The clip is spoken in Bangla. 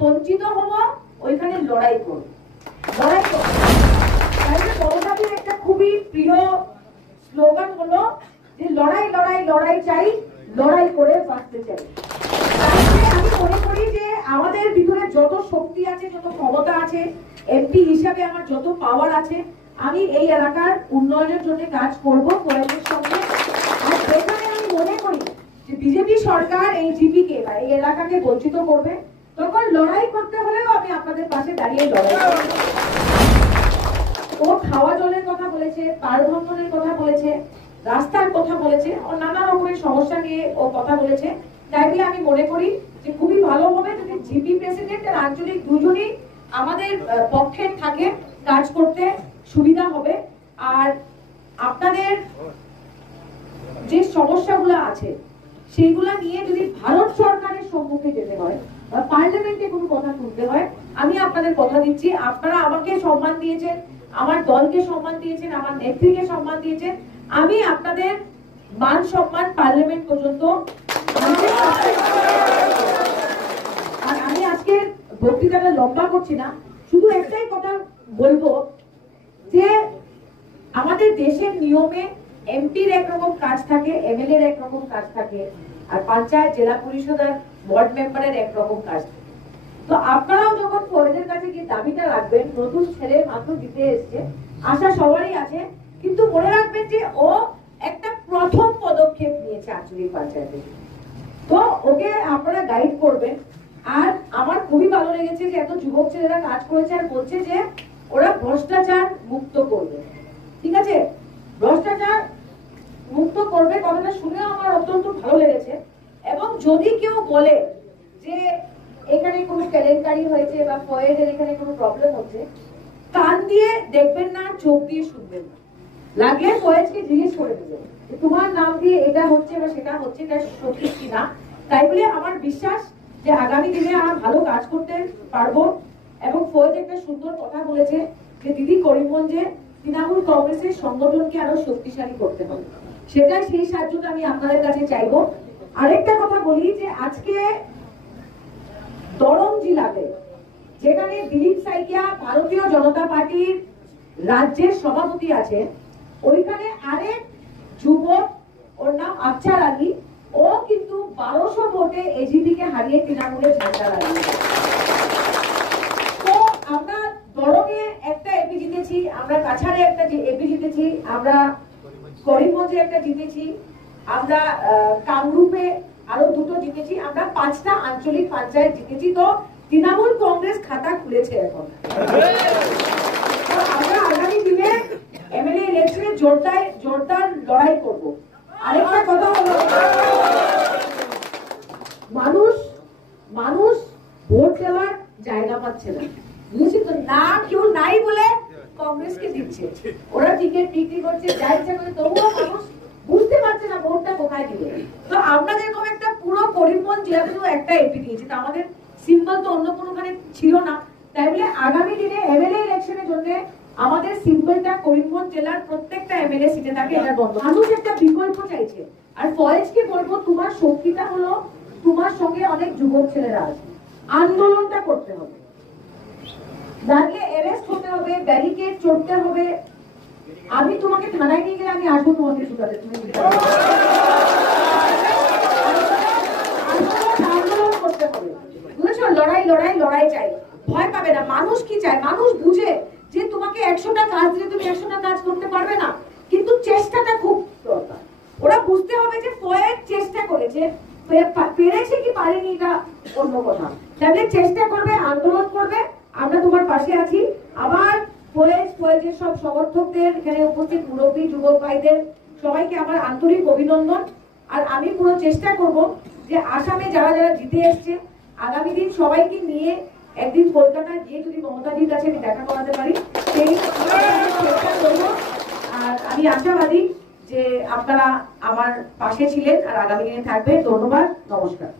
বঞ্চিত হব, ওইখানে লড়াই করব, লড়াই করব। মমতাদির একটা খুবই প্রিয় স্লোগান হলো যে লড়াই লড়াই লড়াই চাই, লড়াই করে বাঁচতে চাই। আমি মনে করি যে আমাদের ভিতরে যত শক্তি আছে, যত ক্ষমতা আছে, এমপি হিসাবে আমার যত পাওয়ার আছে, আমি এই এলাকার উন্নয়নের জন্য কাজ করব ফয়েজের সঙ্গে। আর যেখানে আমি মনে করি যে বিজেপি সরকার এই জিপিকে বা এই এলাকাকে বঞ্চিত করবে, তখন লড়াই করতে হলেও আমি আপনাদের পাশে দাঁড়িয়ে লড়াই করব। ও খাওয়া জলের কথা বলেছে, পার বন্ধনের কথা বলেছে, রাস্তার কথা বলেছে, ও নানা রকমের সমস্যা নিয়ে ও কথা বলেছে। তাই বলে আমি মনে করি যে খুবই ভালো হবে যদি জিপি প্রেসিডেন্ট আর আঞ্চলিক দুজনই আমাদের পক্ষে থাকে, কাজ করতে সুবিধা হবে। আর আপনাদের যে সমস্যাগুলো আছে সেইগুলা নিয়ে যদি ভারত সরকারের সম্মুখে যেতে হয় বা পার্লামেন্টে কোনো কথা তুলতে হয়, আমি আপনাদের কথা দিচ্ছি, আপনারা আমাকে সম্মান দিয়েছেন, আমার দলকে সম্মান দিয়েছেন, আমার নেত্রীকে সম্মান দিয়েছেন, আমি আপনাদের মান সম্মান পার্লামেন্ট পর্যন্ত। আর আমি আজকে বক্তৃতাটা লম্বা করছি না, শুধু একটাই কথা বলবো যে আমাদের দেশের নিয়মে এমপির একরকম কাজ থাকে, এমএলএর একরকম কাজ থাকে, আর পঞ্চায়েত, জেলা পরিষদ আর ওয়ার্ড মেম্বারের একরকম কাজ থাকে। তো আপনারাও যখন ফয়েজের কাছে গিয়ে দাবিটা রাখবেন, নতুন ছেলে মাত্র দিতে এসছে, আশা সবারই আছে, কিন্তু মনে রাখবেন যে ও একটা প্রথম পদক্ষেপ নিয়েছে আঞ্চলিক পঞ্চায়েতে, তো ওকে আপনারা গাইড করবেন। আর আমার খুবই ভালো লেগেছে যে এত যুবক ছেলেরা কাজ করেছে আর বলছে যে ওরা ভ্রষ্টাচার মুক্ত করবে। ঠিক আছে, ভ্রষ্টাচার মুক্ত করবে, কথাটা শুনেও আমার অত্যন্ত ভালো লেগেছে। এবং যদি কেউ বলে যে এখানে কোনো কেলেঙ্কারি হয়েছে বা ফয়েজের এখানে কোনো প্রবলেম হচ্ছে, কান দিয়ে দেখবেন না, চোখ দিয়ে শুনবেন না, লাগলে ফয়েজকে জিজ্ঞেস করে দেবেন যে তোমার নাম দিয়ে এটা হচ্ছে বা সেটা হচ্ছে, এটা সত্যি কিনা। তাই বলে আমার বিশ্বাস যে আগামী দিনে আমরা ভালো কাজ করতে পারবো। এবং ফয়েজ একটা সুন্দর কথা বলেছে যে দিদি করিমগঞ্জে তৃণমূল কংগ্রেসের সংগঠনকে আরো শক্তিশালী করতে হবে, সেটা সেই সাহায্যটা আমি আপনাদের কাছে চাইবো। আরেকটা কথা বলি যে আজকে দরং জেলাতে যেখানে দিলীপ সাইকিয়া ভারতীয় জনতা পার্টির রাজ্যের সভাপতি আছে, ওইখানে আরেক যুবক, ওর নাম আফজার আলী, ও কিন্তু 1200 ভোটে এজিপি কে হারিয়ে তৃণমূলের ঝান্ডা লাগিয়েছে। তো আমরা দরঙে একটা এপি জিতেছি, আমরা কাছাড়ে একটা এপি জিতেছি, আমরা করিমগঞ্জে একটা জিতেছি, আমরা কামরূপে আরো 2টো জিতেছি, আমরা 5টা আঞ্চলিক পঞ্চায়েত জিতেছি। তো তৃণমূল কংগ্রেস খাতা খুলেছে এখন। আমরা আগামী দিনে এমএলএ ইলেকশনে জোরদার লড়াই করব। আরেকটা কথা হলো, মানুষ ভোট দেওয়ার জায়গা পাচ্ছে না, বুঝছি তো, না কেউ নাই বলে কংগ্রেসকে দিচ্ছে, ওরা টিকিট বিক্রি করছে, যা ইচ্ছা করে, তবুও মানুষ বুঝতে পারছে না ভোটটা কোথায় দিবে। তো আমরা যেরকম একটা পুরো করিমগঞ্জ জেলাতেও একটা এপি দিয়েছি, তো আমাদের সিম্বল তো অন্য কোনোখানে ছিল না। তাই বলে আগামী দিনে এমএলএ ইলেকশনের জন্য আমাদের সিম্বলটা করিমগঞ্জ জেলার প্রত্যেকটা এমএলএ সিটে থাকে, এটা বন্ধ। মানুষ একটা বিকল্প চাইছে। আর ফয়েজকে বলবো, তোমার শক্তিটা হলো তোমার সঙ্গে অনেক যুবক ছেলেরা আছে, আন্দোলনটা করতে হবে, দাঁড়িয়ে অ্যারেস্ট হতে হবে, ব্যারিকেড চড়তে হবে। আমি তোমাকে থানায় নিয়ে গেলে আমি আসবো তোমাকে শুধাতে, তুমি আন্দোলন করতে হবে, বুঝেছো? লড়াই লড়াই লড়াই চাই, ভয় পাবে না। মানুষ কি চায়? মানুষ বুঝে যে তোমাকে 100টা কাজ দিলে তুমি 100টা কাজ করতে পারবে না, কিন্তু চেষ্টাটা খুব দরকার। ওরা বুঝতে হবে যে ফয়েজ চেষ্টা করেছে, পেরেছে কি পারেনি এটা অন্য কথা। তাহলে চেষ্টা করবে, আন্দোলন করবে, আমরা তোমার পাশে আছি। আবার ফয়েজের সব সমর্থকদের, এখানে উপস্থিত মুরব্বী যুবক ভাইদের সবাইকে আমার আন্তরিক অভিনন্দন। আর আমি পুরো চেষ্টা করব যে আসামে যারা যারা জিতে এসছে, আগামী দিন সবাইকে নিয়ে একদিন কলকাতায় গিয়ে যদি মমতাদির কাছে আমি দেখা করাতে পারি, সেই চেষ্টা করবো। আর আমি আশাবাদী যে আপনারা আমার পাশে ছিলেন আর আগামী দিনে থাকবে। ধন্যবাদ, নমস্কার।